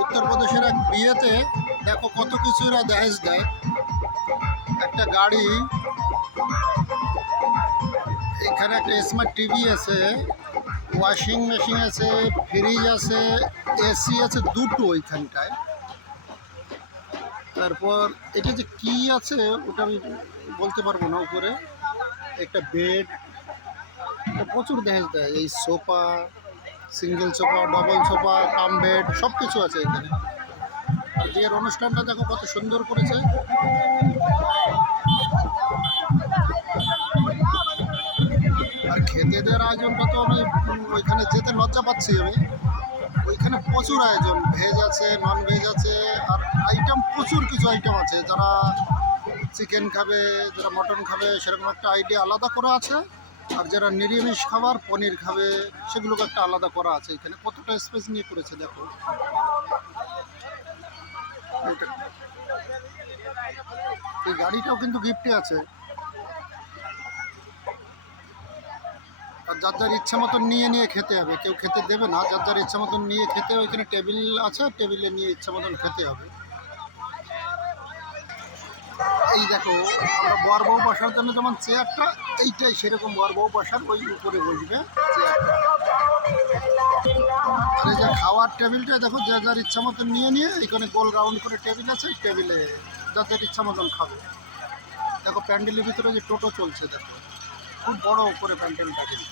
উত্তরপ্রদেশের এক বিয়েতে দেখো কত কিছু এরা দহেজ দেয়। একটা গাড়ি, এখানে একটা স্মার্ট টিভি আছে, ওয়াশিং মেশিন আছে, ফ্রিজ আছে, এসি আছে দুটো ওইখানটায়। তারপর এটা যে কি আছে ওটা আমি বলতে পারবো না। উপরে একটা বেড, এটা প্রচুর দহেজ দেয়। এই sofa, single sofa, double sofa, cum bed সব কিছু আছে এখানে। বিয়ের অনুষ্ঠানটা দেখো কত সুন্দর করেছে। আর খেতে দেওয়ার আয়োজনটা তো আমি ওইখানে যেতে লজ্জা পাচ্ছি আমি। ওইখানে প্রচুর আয়োজন, ভেজ আছে, নন ভেজ আছে, আর আইটেম প্রচুর কিছু আইটেম আছে। যারা চিকেন খাবে, যারা মটন খাবে, সেরকম একটা আইডিয়া আলাদা করা আছে। আর যারা নিরামিষ খাবার, পনির খাবে, সেগুলোকে একটা আলাদা করা আছে। এখানে কতটা স্পেস নিয়ে করেছে দেখো। এই গাড়িটাও কিন্তু গিফটে আছে। আর যার যার ইচ্ছা মতন নিয়ে নিয়ে খেতে হবে, কেউ খেতে দেবে না। যার যার ইচ্ছা মতন নিয়ে খেতে হবে। এখানে টেবিল আছে, টেবিলে নিয়ে ইচ্ছা মতন খেতে হবে। এই দেখো, আমরা বর বউ বসার জন্য যেমন চেয়ারটা, এইটাই সেরকম বর বউ বসার, ওই উপরে বসবে চেয়ারটা। আর এই যে খাওয়ার টেবিলটা দেখো, যার যার ইচ্ছা মতন নিয়ে নিয়ে এখানে গোল রাউন্ড করে টেবিল আছে, টেবিলে যার যার ইচ্ছা মতন খাবে। দেখো প্যান্ডেলের ভিতরে যে টোটো চলছে দেখো, খুব বড় উপরে প্যান্ডেলটা কিন্তু।